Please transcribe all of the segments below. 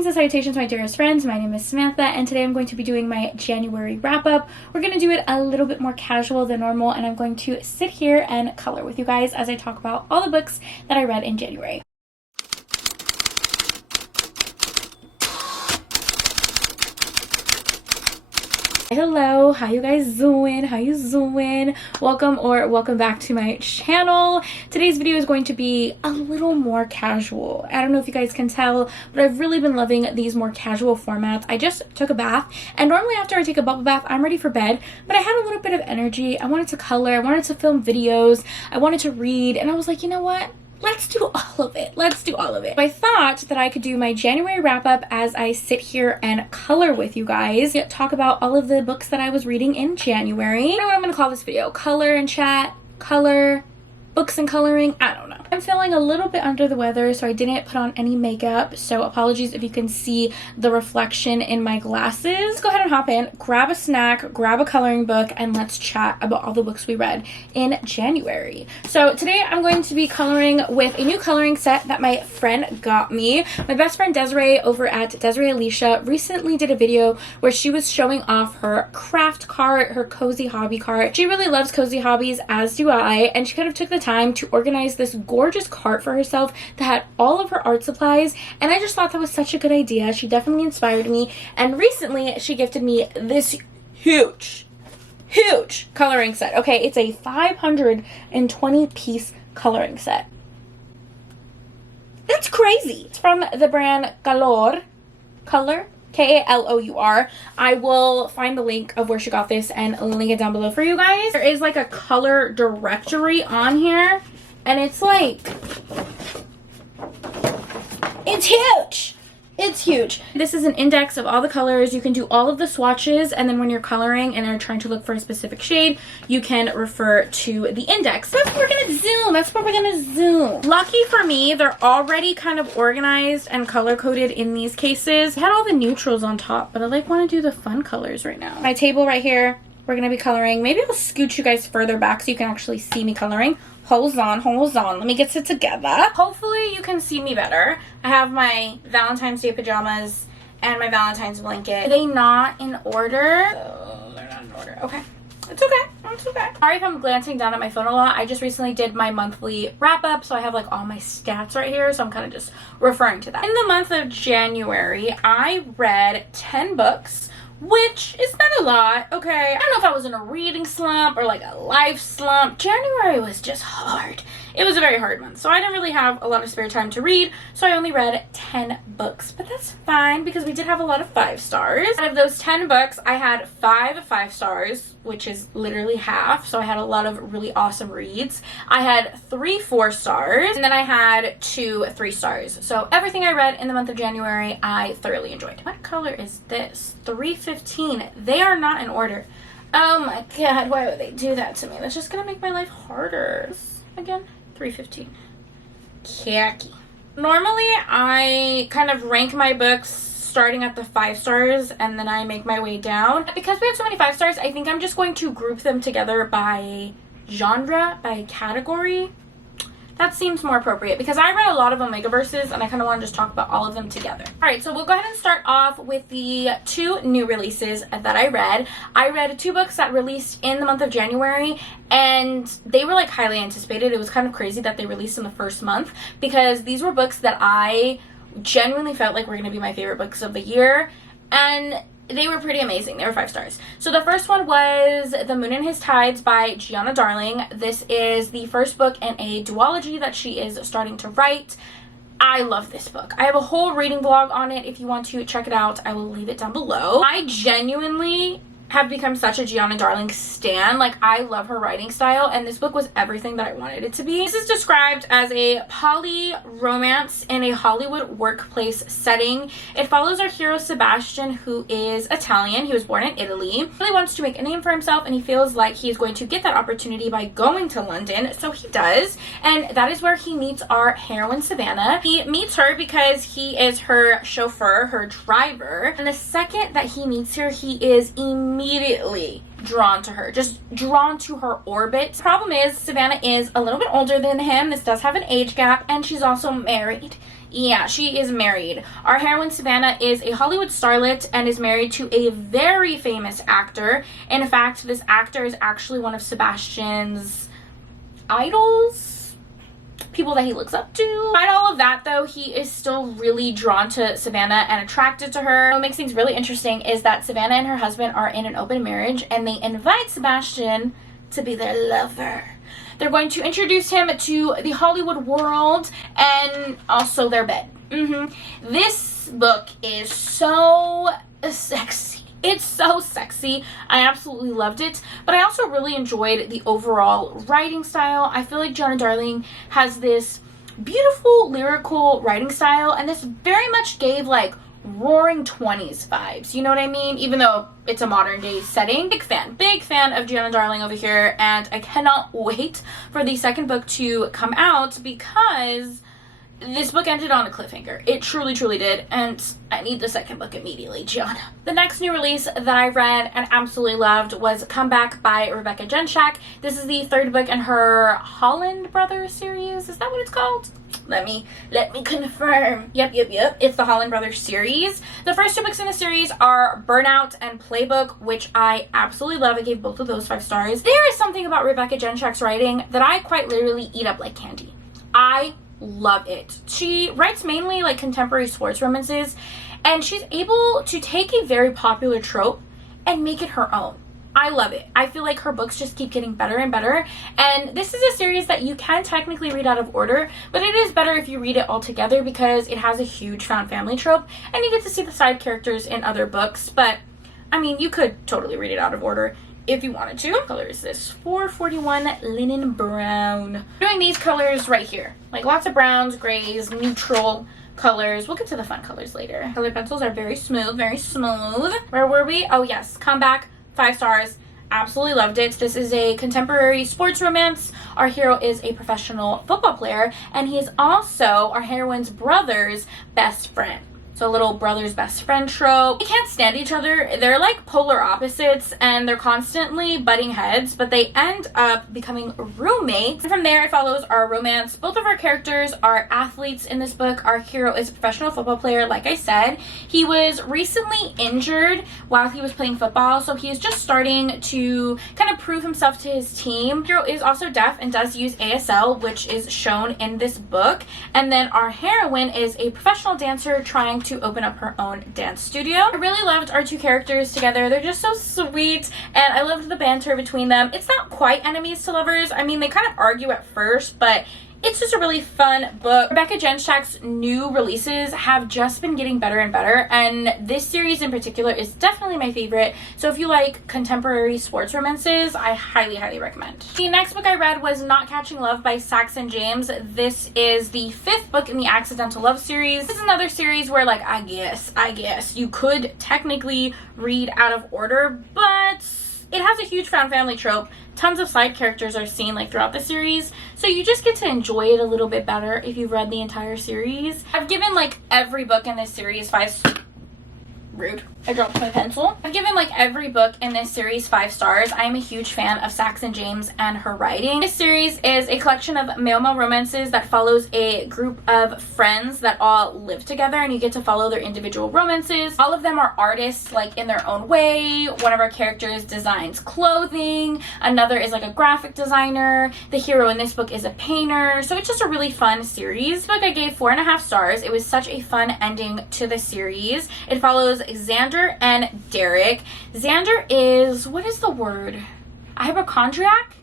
So salutations, my dearest friends. My name is Samantha, and today I'm going to be doing my January wrap-up. We're going to do it a little bit more casual than normal, and I'm going to sit here and color with you guys as I talk about all the books that I read in January. Hello, how you guys doing? Welcome back to my channel. Today's video is going to be a little more casual. I don't know if you guys can tell, but I've really been loving these more casual formats. I just took a bath, and normally after I take a bubble bath, I'm ready for bed, but I had a little bit of energy. I wanted to color, I wanted to film videos, I wanted to read, and I was like, you know what? Let's do all of it. I thought that I could do my January wrap-up as I sit here and color with you guys. Talk about all of the books that I was reading in January. I don't know what I'm going to call this video. Color and chat, color, books and coloring. I don't know. I'm feeling a little bit under the weather, so I didn't put on any makeup. So apologies if you can see the reflection in my glasses. Let's go ahead and hop in, grab a snack, grab a coloring book, and let's chat about all the books we read in January. So today I'm going to be coloring with a new coloring set that my friend got me. My best friend Desiree over at Desiree Alicia recently did a video where she was showing off her craft cart, her cozy hobby cart. She really loves cozy hobbies, as do I, and she kind of took the time to organize this gorgeous cart for herself that had all of her art supplies, and I just thought that was such a good idea. She definitely inspired me, and recently she gifted me this huge coloring set. Okay, it's a 520 piece coloring set. That's crazy. It's from the brand Color, K-A-L-O-U-R. I will find the link of where she got this and link it down below for you guys. There is like a color directory on here, and it's like, it's huge. It's huge. This is an index of all the colors. You can do all of the swatches, and then when you're coloring and are trying to look for a specific shade, you can refer to the index. That's where we're gonna zoom. Lucky for me, they're already kind of organized and color-coded in these cases. I had all the neutrals on top, but I want to do the fun colors right now. My table right here, we're gonna be coloring. Maybe I'll scooch you guys further back so you can actually see me coloring. Hold on. Let me get it together. Hopefully you can see me better. I have my Valentine's Day pajamas and my Valentine's blanket. Are they not in order? Oh, they're not in order. Okay. It's okay. Sorry if I'm glancing down at my phone a lot. I just recently did my monthly wrap up, so I have all my stats right here, so I'm kind of just referring to that. In the month of January, I read 10 books, which is not a lot, okay? I don't know if I was in a reading slump or a life slump. January was just hard. It was a very hard month, so I didn't really have a lot of spare time to read, so I only read 10 books. But that's fine, because we did have a lot of 5 stars. Out of those 10 books, I had 5 stars, which is literally half, so I had a lot of really awesome reads. I had 3 4 stars, and then I had 2 3 stars. So everything I read in the month of January, I thoroughly enjoyed. What color is this? 315. They are not in order. Oh my god, why would they do that to me? That's just gonna make my life harder. Again, 315. Khaki. Normally, I kind of rank my books starting at the 5 stars, and then I make my way down. Because we have so many 5 stars, I think I'm just going to group them together by genre, by category. That seems more appropriate, because I read a lot of Omegaverses, and I kind of want to just talk about all of them together. Alright, so we'll go ahead and start off with the 2 new releases that I read. I read 2 books that released in the month of January, and they were highly anticipated. It was kind of crazy that they released in the first month, because these were books that I genuinely felt were going to be my favorite books of the year, and they were pretty amazing. They were 5 stars. So the first one was The Moon and His Tides by Gianna Darling. This is the first book in a duology that she is starting to write. I love this book. I have a whole reading vlog on it. If you want to check it out, I will leave it down below. I genuinely have become such a Gianna Darling stan. I love her writing style, and this book was everything that I wanted it to be. This is described as a poly romance in a Hollywood workplace setting. It follows our hero Sebastian, who is Italian. He was born in Italy. He really wants to make a name for himself, and he feels like he's going to get that opportunity by going to London, so he does, and that is where he meets our heroine Savannah. He meets her because he is her chauffeur, her driver, and the second that he meets her, he is immediately drawn to her, just drawn to her orbit. The problem is Savannah is a little bit older than him. This does have an age gap, and she's also married. Yeah, she is married. Our heroine Savannah is a Hollywood starlet and is married to a very famous actor. In fact, this actor is actually one of Sebastian's idols, people that he looks up to. Despite all of that, though, he is still really drawn to Savannah and attracted to her. What makes things really interesting is that Savannah and her husband are in an open marriage, and they invite Sebastian to be their lover. They're going to introduce him to the Hollywood world and also their bed. This book is so sexy. It's so sexy. I absolutely loved it, but I also really enjoyed the overall writing style. I feel like Joanna Darling has this beautiful lyrical writing style, and this very much gave like roaring 20s vibes, you know what I mean? Even though it's a modern day setting. Big fan of Jillian Darling over here, and I cannot wait for the second book to come out because this book ended on a cliffhanger. It truly did, and I need the second book immediately, Gianna. The next new release that I read and absolutely loved was Come Back by Rebecca Genshak. This is the third book in her Holland Brothers series. Is that what it's called? Let me confirm. Yep. It's the Holland Brothers series. The first two books in the series are Burnout and Playbook, which I absolutely love. I gave both of those 5 stars. There is something about Rebecca Genshak's writing that I quite literally eat up like candy. I love it. She writes mainly like contemporary sports romances, and she's able to take a very popular trope and make it her own. I love it. I feel like her books just keep getting better and better, and this is a series that you can technically read out of order, but it is better if you read it all together because it has a huge found family trope and you get to see the side characters in other books. But I mean, you could totally read it out of order if you wanted to. What color is this? 441 Linen Brown. I'm doing these colors right here. Like lots of browns, grays, neutral colors. We'll get to the fun colors later. Colored pencils are very smooth, very smooth. Where were we? Oh yes, Come Back, 5 stars. Absolutely loved it. This is a contemporary sports romance. Our hero is a professional football player, and he is also our heroine's brother's best friend. So a little brother's best friend trope. They can't stand each other. They're like polar opposites, and they're constantly butting heads, but they end up becoming roommates. And from there, it follows our romance. Both of our characters are athletes in this book. Our hero is a professional football player, like I said. He was recently injured while he was playing football, so he is just starting to kind of prove himself to his team. Hero is also deaf and does use ASL, which is shown in this book. And then our heroine is a professional dancer trying to open up her own dance studio. I really loved our 2 characters together. They're just so sweet, and I loved the banter between them. It's not quite enemies to lovers. I mean, they kind of argue at first, but it's just a really fun book. Rebecca Genshak's new releases have just been getting better and better, and this series in particular is definitely my favorite. So if you like contemporary sports romances, I highly recommend. The next book I read was Not Catching Love by Saxon James. This is the 5th book in the Accidental Love series. This is another series where, like, I guess you could technically read out of order, but it has a huge found family trope. Tons of side characters are seen like throughout the series, so you just get to enjoy it a little bit better if you've read the entire series. I've given like every book in this series 5 rude. I dropped my pencil. I've given like every book in this series 5 stars. I am a huge fan of Saxon James and her writing. This series is a collection of male romances that follows a group of friends that all live together, and you get to follow their individual romances. All of them are artists like in their own way. One of our characters designs clothing. Another is like a graphic designer. The hero in this book is a painter. So it's just a really fun series. This book I gave 4.5 stars. It was such a fun ending to the series. It follows Xander and Derek. Xander is, what is the word? A hypochondriac?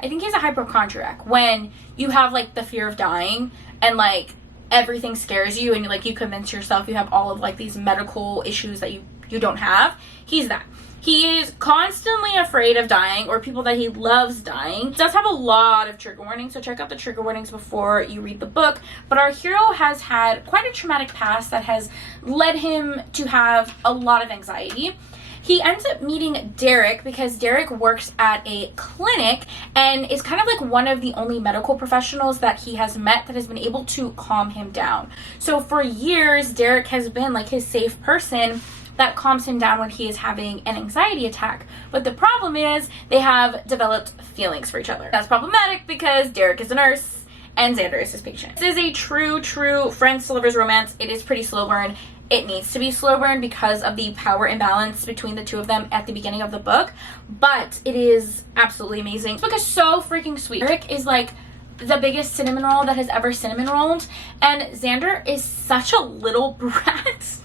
I think he's a hypochondriac. When you have like the fear of dying and like everything scares you and like you convince yourself you have all of like these medical issues that you don't have. He's that. He is constantly afraid of dying, or people that he loves dying. It does have a lot of trigger warnings, so check out the trigger warnings before you read the book. But our hero has had quite a traumatic past that has led him to have a lot of anxiety. He ends up meeting Derek because Derek works at a clinic and is kind of like one of the only medical professionals that he has met that has been able to calm him down. So for years, Derek has been like his safe person that calms him down when he is having an anxiety attack. But the problem is they have developed feelings for each other. That's problematic because Derek is a nurse and Xander is his patient. This is a true friends to lovers romance. It is pretty slow burn. It needs to be slow burn because of the power imbalance between the two of them at the beginning of the book, but it is absolutely amazing. This book is so freaking sweet. Eric is like the biggest cinnamon roll that has ever cinnamon rolled, and Xander is such a little brat.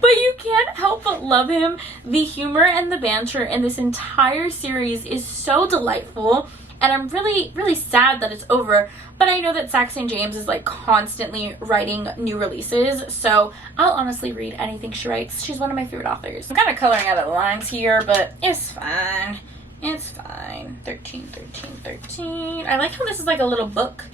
But you can't help but love him. The humor and the banter in this entire series is so delightful, and I'm really sad that it's over. But I know that Saxon James is like constantly writing new releases, so I'll honestly read anything she writes. She's one of my favorite authors. I'm kind of coloring out of the lines here, but it's fine. It's fine. 13, 13, 13. I like how this is like a little book.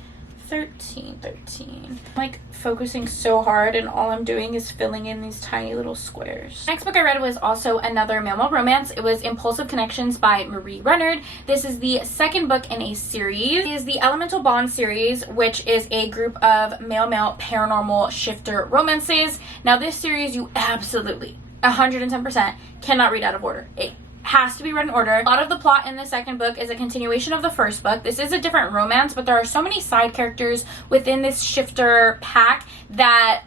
13, 13. I'm like focusing so hard and all I'm doing is filling in these tiny little squares. Next book I read was also another male romance. It was Impulsive Connections by Marie Renard. This is the second book in a series. It is the Elemental Bond series, which is a group of male paranormal shifter romances. Now this series you absolutely 110% cannot read out of order. It has to be read in order. A lot of the plot in the second book is a continuation of the first book. This is a different romance, but there are so many side characters within this shifter pack that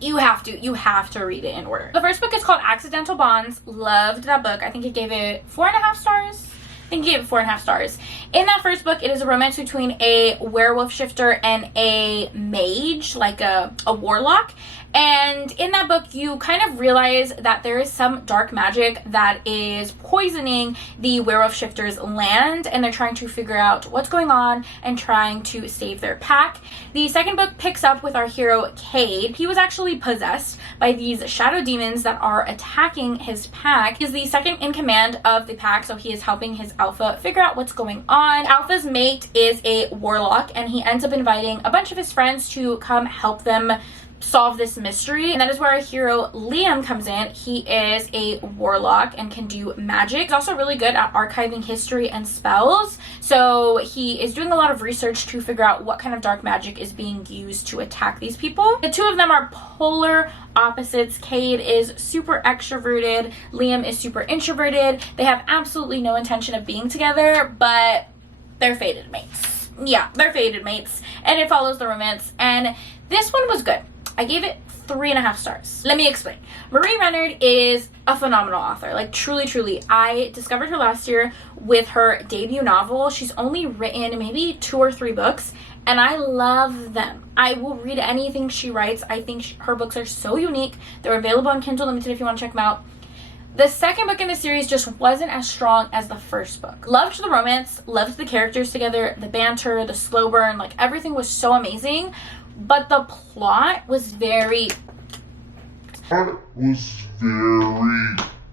you have to read it in order. The first book is called Accidental Bonds. Loved that book. I think it gave it 4.5 stars. I think he gave it 4.5 stars. In that first book, it is a romance between a werewolf shifter and a mage, like a warlock. And in that book, you kind of realize that there is some dark magic that is poisoning the werewolf shifter's land, and they're trying to figure out what's going on and trying to save their pack. The second book picks up with our hero, Cade. He was actually possessed by these shadow demons that are attacking his pack. He's the second in command of the pack, so he is helping his alpha figure out what's going on. Alpha's mate is a warlock, and he ends up inviting a bunch of his friends to come help them solve this mystery, and that is where our hero Liam comes in. He is a warlock and can do magic. He's also really good at archiving history and spells, so he is doing a lot of research to figure out what kind of dark magic is being used to attack these people. The two of them are polar opposites. Cade is super extroverted, Liam is super introverted. They have absolutely no intention of being together, but they're fated mates. Yeah, they're fated mates, and it follows the romance, and this one was good. I gave it 3.5 stars. Let me explain. Marie Renard is a phenomenal author. Like, truly. I discovered her last year with her debut novel. She's only written maybe 2 or 3 books, and I love them. I will read anything she writes. I think her books are so unique. They're available on Kindle Limited if you want to check them out. The second book in the series just wasn't as strong as the first book. Loved the romance, loved the characters together, the banter, the slow burn, like everything was so amazing. But the plot was very...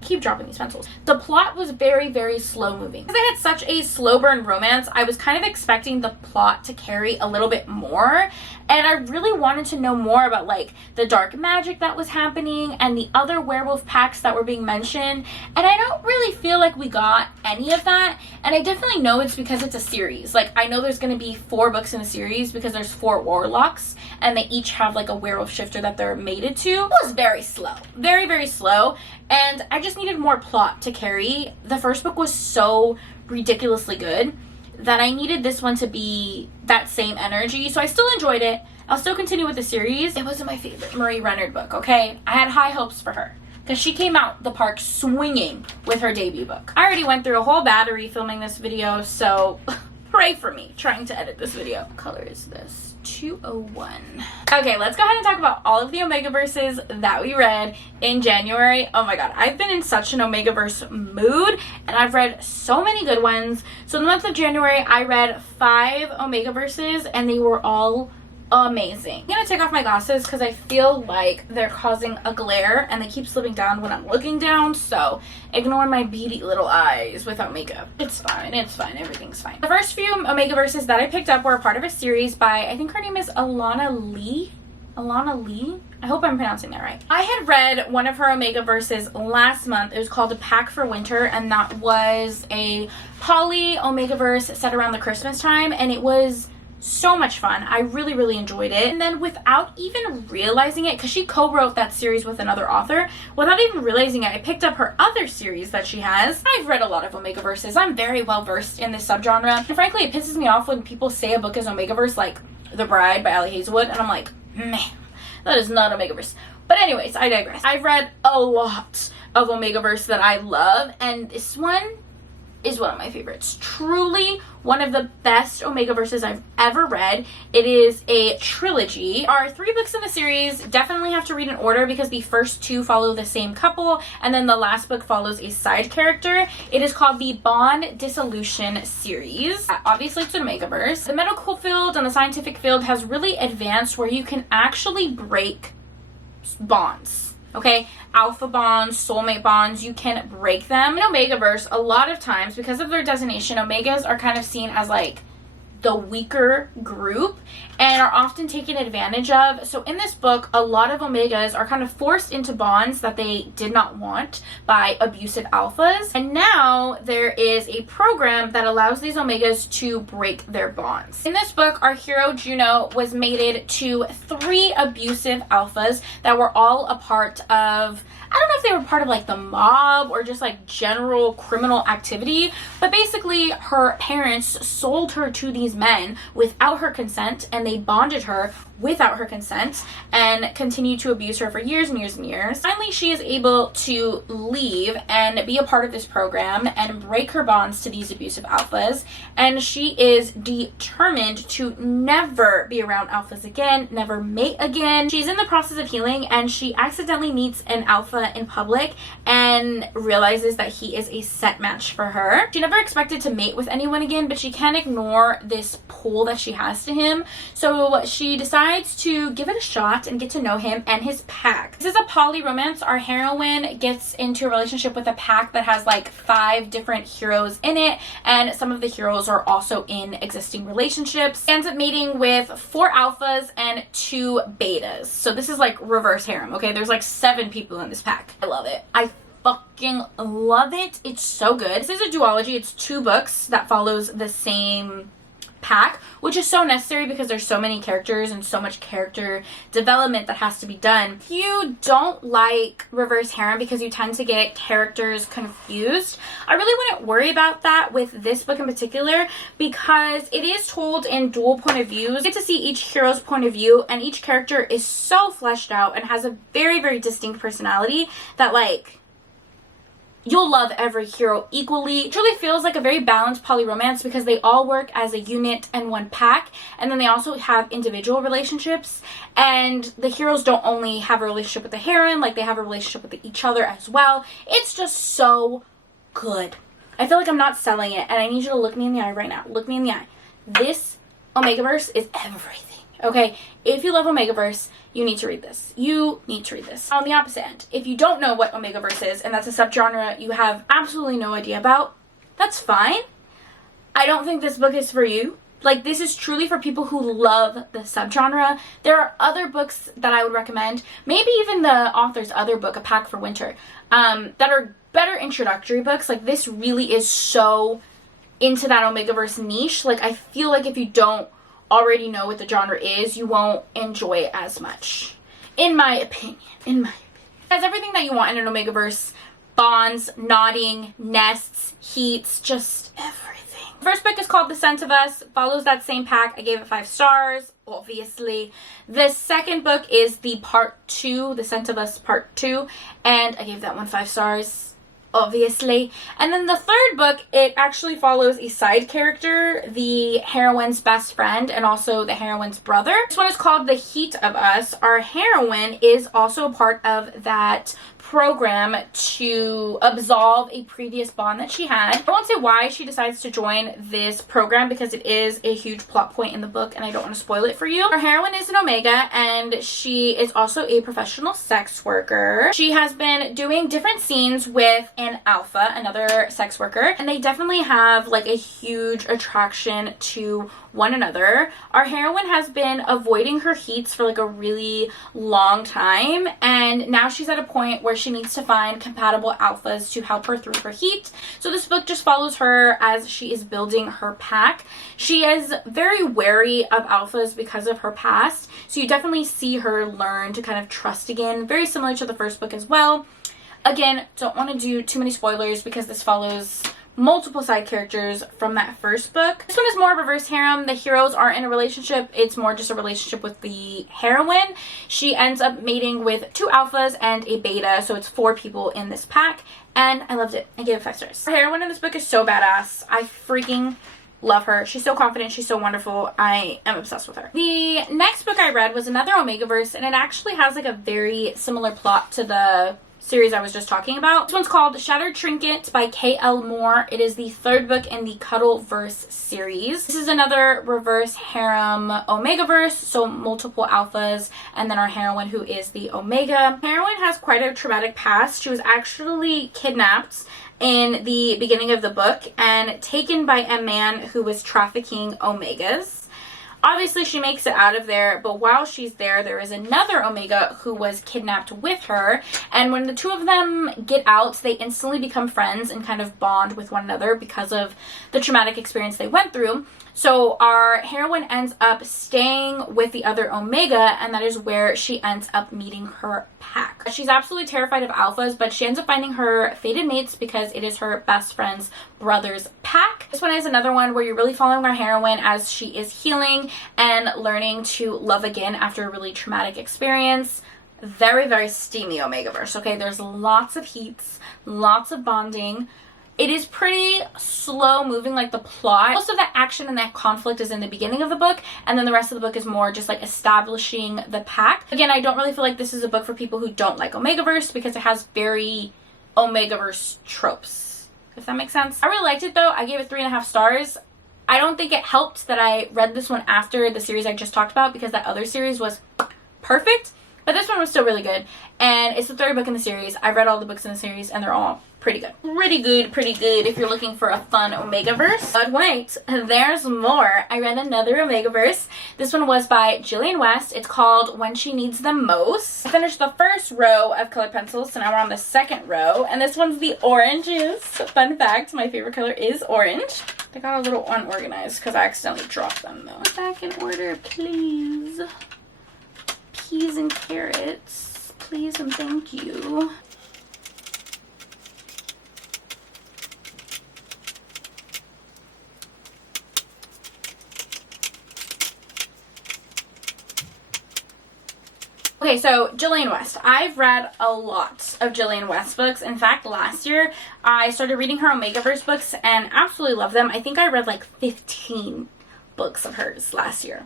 keep dropping these pencils. The plot was very slow moving. Because I had such a slow burn romance, I was kind of expecting the plot to carry a little bit more, and I really wanted to know more about like the dark magic that was happening and the other werewolf packs that were being mentioned, and I don't really feel like we got any of that. And I definitely know it's because it's a series. Like, I know there's going to be 4 books in the series because there's 4 warlocks and they each have like a werewolf shifter that they're mated to. It was very slow, very slow, and I just needed more plot to carry. The first book was so ridiculously good that I needed this one to be that same energy. So I still enjoyed it. I'll still continue with the series. It wasn't my favorite Marie Renard book, okay? I had high hopes for her because she came out the park swinging with her debut book. I already went through a whole battery filming this video, so pray for me trying to edit this video. What color is this? 201. Okay, let's go ahead and talk about all of the Omegaverses that we read in January. Oh my god, I've been in such an Omegaverse mood, and I've read so many good ones. So in the month of January, I read 5 Omegaverses, and they were all amazing. I'm gonna take off my glasses because I feel like they're causing a glare and they keep slipping down when I'm looking down, so ignore my beady little eyes without makeup. It's fine, everything's fine. The first few Omegaverses that I picked up were a part of a series by, I think her name is Alana Lee. I hope I'm pronouncing that right. I had read one of her Omegaverses last month. It was called A Pack for Winter, and that was a poly Omegaverse set around the Christmas time, and it was so much fun. I really enjoyed it. And then without even realizing it, because she co-wrote that series with another author, without even realizing it, I picked up her other series that she has. I've read a lot of Omegaverses. I'm very well versed in this subgenre. And frankly, it pisses me off when people say a book is Omegaverse, like The Bride by Ali Hazelwood, and I'm like, man, that is not Omegaverse. But anyways, I digress. I've read a lot of Omegaverse that I love, and this one is one of my favorites. Truly one of the best Omegaverses I've ever read. It is a trilogy. There are 3 books in the series. Definitely have to read in order because the first 2 follow the same couple, and then the last book follows a side character. It is called the Bond Dissolution series. Obviously, it's an Omegaverse. The medical field and the scientific field has really advanced where you can actually break bonds. Okay, alpha bonds, soulmate bonds, you can break them. In Omegaverse, a lot of times, because of their designation, Omegas are kind of seen as like the weaker group and are often taken advantage of. So in this book, a lot of Omegas are kind of forced into bonds that they did not want by abusive alphas. And now there is a program that allows these Omegas to break their bonds. In this book, our hero Juno was mated to 3 abusive alphas that were all a part of, I don't know if they were part of like the mob or just like general criminal activity, but basically her parents sold her to these men without her consent, and they bonded her without her consent and continued to abuse her for years and years and years. Finally, she is able to leave and be a part of this program and break her bonds to these abusive alphas, and she is determined to never be around alphas again, never mate again. She's in the process of healing, and she accidentally meets an alpha in public and realizes that he is a set match for her. She never expected to mate with anyone again, but she can't ignore this pull that she has to him, so she decides to give it a shot and get to know him and his pack. This is a poly romance. Our heroine gets into a relationship with a pack that has like 5 different heroes in it, and some of the heroes are also in existing relationships. Ends up mating with 4 alphas and 2 betas. So this is like reverse harem, okay? There's like 7 people in this pack. I love it. I fucking love it. It's so good. This is a duology. It's 2 books that follows the same pack, which is so necessary because there's so many characters and so much character development that has to be done. If you don't like reverse harem because you tend to get characters confused, I really wouldn't worry about that with this book in particular because it is told in dual point of views. You get to see each hero's point of view, and each character is so fleshed out and has a very distinct personality that like you'll love every hero equally. It truly feels like a very balanced poly romance because they all work as a unit and one pack, and then they also have individual relationships, and the heroes don't only have a relationship with the heroine, like they have a relationship with each other as well. It's just so good. I feel like I'm not selling it, and I need you to look me in the eye right now. Look me in the eye. This Omegaverse is everything. Okay, if you love Omegaverse, you need to read this. You need to read this. On the opposite end, if you don't know what Omegaverse is, and that's a subgenre you have absolutely no idea about, that's fine. I don't think this book is for you. Like, this is truly for people who love the subgenre. There are other books that I would recommend, maybe even the author's other book, A Pack for Winter, that are better introductory books. Like, this really is so into that Omegaverse niche. Like, I feel like if you don't already know what the genre is, you won't enjoy it as much, in my opinion. It has everything that you want in an Omegaverse: bonds, knotting, nests, heats, just everything. The first book is called The Scent of Us, follows that same pack. I gave it 5 stars, obviously. The second book is the part 2, The Scent of Us part 2, and I gave that one 5 stars, obviously. And then the third book, it actually follows a side character, the heroine's best friend and also the heroine's brother. This one is called The Heat of Us. Our heroine is also a part of that program to absolve a previous bond that she had. I won't say why she decides to join this program because it is a huge plot point in the book and I don't want to spoil it for you. Our heroine is an Omega and she is also a professional sex worker. She has been doing different scenes with an alpha, another sex worker, and they definitely have like a huge attraction to one another. Our heroine has been avoiding her heats for like a really long time, and now she's at a point where she needs to find compatible alphas to help her through her heat. So this book just follows her as she is building her pack. She is very wary of alphas because of her past, so you definitely see her learn to kind of trust again, very similar to the first book as well. Again, don't want to do too many spoilers because this follows multiple side characters from that first book. This one is more reverse harem. The heroes are in a relationship. It's more just a relationship with the heroine. She ends up mating with 2 alphas and a beta, so it's 4 people in this pack, and I loved it. I gave it 5 stars. Our heroine in this book is so badass. I freaking love her. She's so confident. She's so wonderful. I am obsessed with her. The next book I read was another Omegaverse, and it actually has like a very similar plot to the series I was just talking about. This one's called Shattered Trinket by K.L. Moore. It is the 3rd book in the Cuddleverse series. This is another reverse harem Omegaverse, so multiple alphas, and then our heroine who is the Omega. Heroine has quite a traumatic past. She was actually kidnapped in the beginning of the book and taken by a man who was trafficking Omegas. Obviously, she makes it out of there, but while she's there, there is another Omega who was kidnapped with her, and when the 2 of them get out, they instantly become friends and kind of bond with one another because of the traumatic experience they went through. So our heroine ends up staying with the other Omega, and that is where she ends up meeting her pack. She's absolutely terrified of alphas, but she ends up finding her fated mates because it is her best friend's brother's pack. This one is another one where you're really following our heroine as she is healing and learning to love again after a really traumatic experience. Very, very steamy Omegaverse, okay? There's lots of heats, lots of bonding. It is pretty slow moving, like the plot. Most of that action and that conflict is in the beginning of the book, and then the rest of the book is more just like establishing the pack. Again, I don't really feel like this is a book for people who don't like Omegaverse because it has very Omegaverse tropes, if that makes sense. I really liked it though. I gave it 3.5 stars. I don't think it helped that I read this one after the series I just talked about because that other series was perfect, but this one was still really good, and it's the 3rd book in the series. I read all the books in the series and they're all pretty good. Pretty good if you're looking for a fun Omegaverse. But wait, there's more. I read another Omegaverse. This one was by Jillian West. It's called When She Needs Them Most. I finished the first row of colored pencils, so now we're on the 2nd row, and this one's the oranges. Fun fact, my favorite color is orange. They got a little unorganized because I accidentally dropped them though. Back in order, please. Peas and carrots, please and thank you. Okay, so Jillian West. I've read a lot of Jillian West books. In fact, last year I started reading her Omegaverse books and absolutely love them. I think I read like 15 books of hers last year.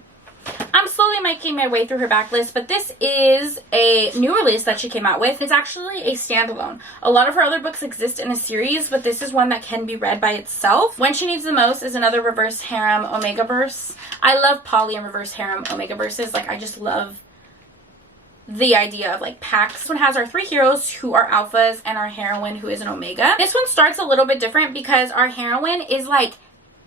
I'm slowly making my way through her backlist, but this is a new release that she came out with. It's actually a standalone. A lot of her other books exist in a series, but this is one that can be read by itself. When She Needs the Most is another reverse harem Omegaverse. I love poly and reverse harem Omegaverses. Like, I just love the idea of like packs. This one has our 3 heroes who are alphas and our heroine who is an Omega. This one starts a little bit different because our heroine is like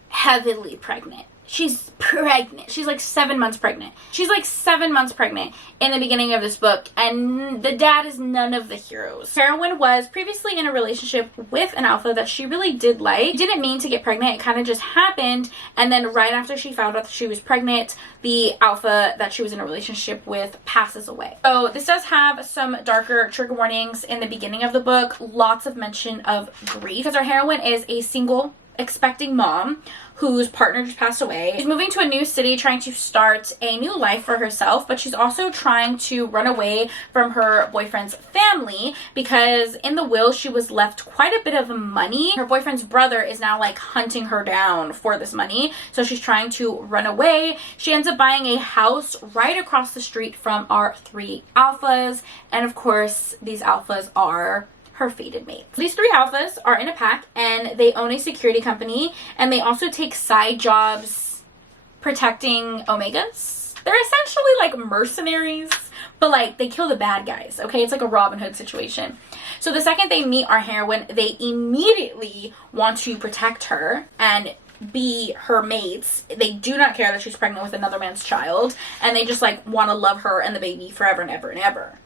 heavily pregnant. She's pregnant. She's like 7 months pregnant. She's like 7 months pregnant in the beginning of this book, and the dad is none of the heroes. Heroine was previously in a relationship with an alpha that she really did like. She didn't mean to get pregnant. It kind of just happened, and then right after she found out that she was pregnant, the alpha that she was in a relationship with passes away. So this does have some darker trigger warnings in the beginning of the book. Lots of mention of grief because our heroine is a single expecting mom whose partner just passed away. She's moving to a new city trying to start a new life for herself, but she's also trying to run away from her boyfriend's family because in the will she was left quite a bit of money. Her boyfriend's brother is now like hunting her down for this money, so she's trying to run away. She ends up buying a house right across the street from our 3 alphas, and of course these alphas are her fated mates. These 3 alphas are in a pack and they own a security company, and they also take side jobs protecting Omegas. They're essentially like mercenaries, but like they kill the bad guys, okay? It's like a Robin Hood situation. So the second they meet our heroine, they immediately want to protect her and be her mates. They do not care that she's pregnant with another man's child, and they just like want to love her and the baby forever and ever and ever.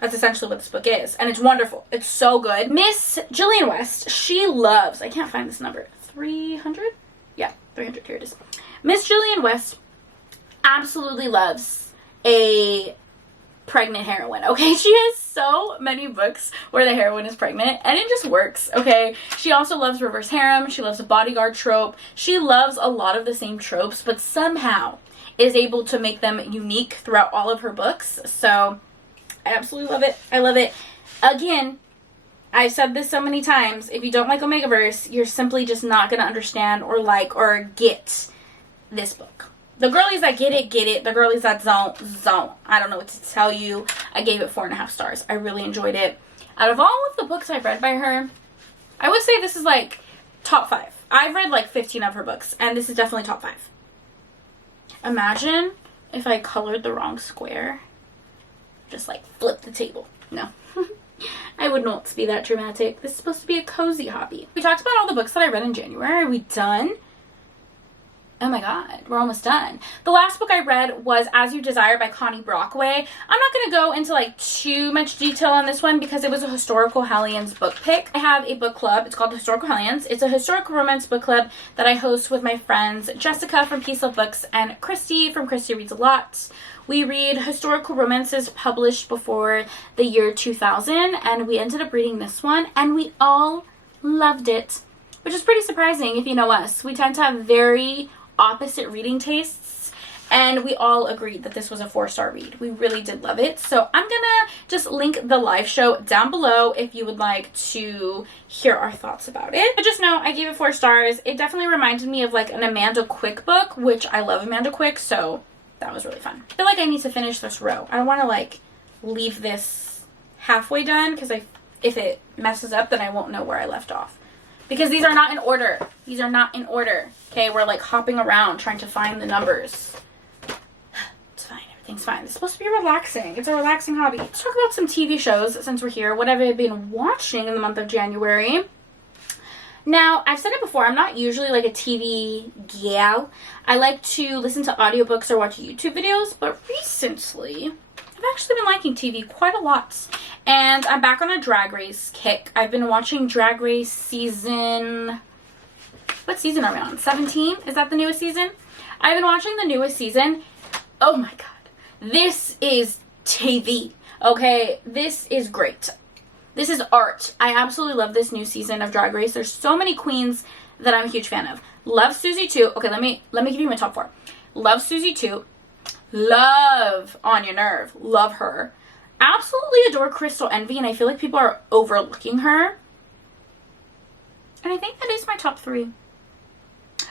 That's essentially what this book is, and it's wonderful. It's so good. Miss Jillian West, she loves, I can't find this number, 300? Yeah, 300, here it is. Miss Jillian West absolutely loves a pregnant heroine, okay? She has so many books where the heroine is pregnant, and it just works, okay? She also loves reverse harem. She loves a bodyguard trope. She loves a lot of the same tropes, but somehow is able to make them unique throughout all of her books. So I absolutely love it. I love it. Again, I've said this so many times, if you don't like Omegaverse, you're simply just not going to understand or like or get this book. The girlies that get it. The girlies that don't. I don't know what to tell you. I gave it 4.5 stars. I really enjoyed it. Out of all of the books I've read by her, I would say this is like top 5. I've read like 15 of her books, and this is definitely top 5. Imagine if I colored the wrong square. Just like flip the table. No. I would not be that dramatic. This is supposed to be a cozy hobby. We talked about all the books that I read in January. Are we done? Oh my god, we're almost done. The last book I read was As You Desire by Connie Brockway. I'm not going to go into like too much detail on this one because it was a Historical Hellions book pick. I have a book club. It's called Historical Hellions. It's a historical romance book club that I host with my friends Jessica from Peace Love Books and Christy from Christy Reads a Lot. We read historical romances published before the year 2000, and we ended up reading this one, and we all loved it, which is pretty surprising if you know us. We tend to have very opposite reading tastes, and we all agreed that this was a 4-star read. We really did love it. So I'm gonna just link the live show down below if you would like to hear our thoughts about it. But just know I gave it 4 stars. It definitely reminded me of like an Amanda Quick book, which I love Amanda Quick, so that was really fun. I feel like I need to finish this row. I don't want to like leave this halfway done because if it messes up, then I won't know where I left off. Because these are not in order. These are not in order. Okay, we're like hopping around trying to find the numbers. It's fine. Everything's fine. It's supposed to be relaxing. It's a relaxing hobby. Let's talk about some TV shows since we're here. What have I been watching in the month of January? Now, I've said it before. I'm not usually like a TV gal. I like to listen to audiobooks or watch YouTube videos. But recently, I've actually been liking TV quite a lot. And I'm back on a Drag Race kick. I've been watching Drag Race season... What season are we on? 17? Is that the newest season? I've been watching the newest season. Oh my god. This is TV. Okay? This is great. This is art. I absolutely love this new season of Drag Race. There's so many queens that I'm a huge fan of. Love Susie too. Okay, let me give you my top 4. Love Susie too. Love Anya Nerve. Love her. Absolutely adore Crystal Envy, and I feel like people are overlooking her. And I think that is my top 3.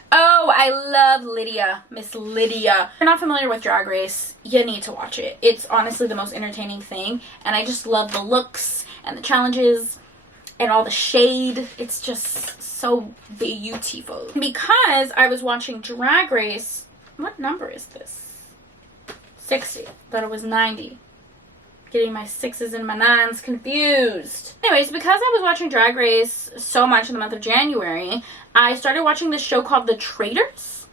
Oh, I love Lydia. Miss Lydia. If you're not familiar with Drag Race, you need to watch it. It's honestly the most entertaining thing, and I just love the looks and the challenges and all the shade. It's just so beautiful. Because I was watching Drag Race, what number is this? 60. Thought it was 90. Getting my 6s and my 9s confused. Anyways, because I was watching Drag Race so much in the month of January, I started watching this show called The Traitors.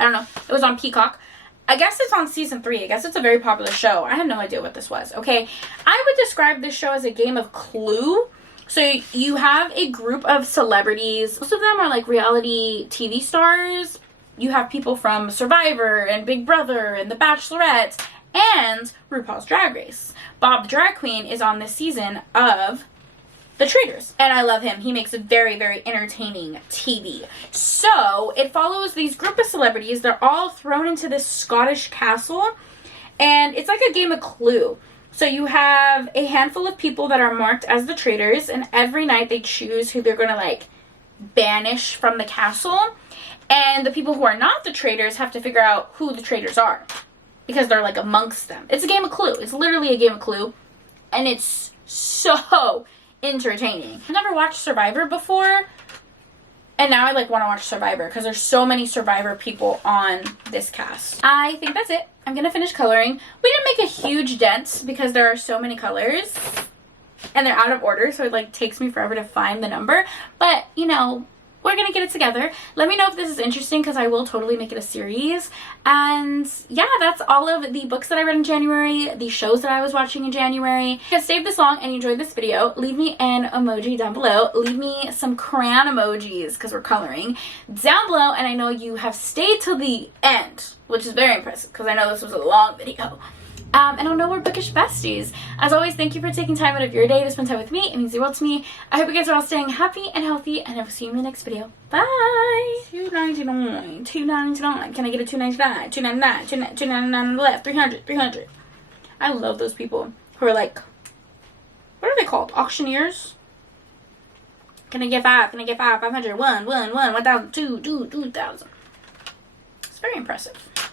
I don't know. It was on Peacock. I guess it's on season 3. I guess it's a very popular show. I have no idea what this was, okay? I would describe this show as a game of Clue. So you have a group of celebrities. Most of them are like reality TV stars. You have people from Survivor and Big Brother and The Bachelorette and RuPaul's Drag Race. Bob the Drag Queen is on this season of The Traitors, and I love him. He makes a very, very entertaining TV. So it follows these group of celebrities. They're all thrown into this Scottish castle, and it's like a game of Clue. So you have a handful of people that are marked as the traitors, and every night they choose who they're going to like banish from the castle, and the people who are not the traitors have to figure out who the traitors are, because they're like amongst them. It's a game of Clue. It's literally a game of Clue. And it's so entertaining. I've never watched Survivor before. And now I like want to watch Survivor because there's so many Survivor people on this cast. I think that's it. I'm going to finish coloring. We didn't make a huge dent because there are so many colors. And they're out of order. So it like takes me forever to find the number. But, you know, we're gonna get it together. Let me know if this is interesting, because I will totally make it a series. And yeah, that's all of the books that I read in January, the shows that I was watching in January. If you have stayed this long and you enjoyed this video, leave me an emoji down below. Leave me some crayon emojis, because we're coloring, down below. And I know you have stayed till the end, which is very impressive, because I know this was a long video. And I'll know we're bookish besties. As always, thank you for taking time out of your day to spend time with me. It means the world to me. I hope you guys are all staying happy and healthy, and I will see you in the next video. Bye! $2.99, $2.99. Can I get a $2.99? $2.99, $2.99 on the left, 300, 300. I love those people who are like, what are they called? Auctioneers? Can I get 5? Can I get 5? 500, 1, 1, 1, 1,000, 2, 2, 2,000. It's very impressive.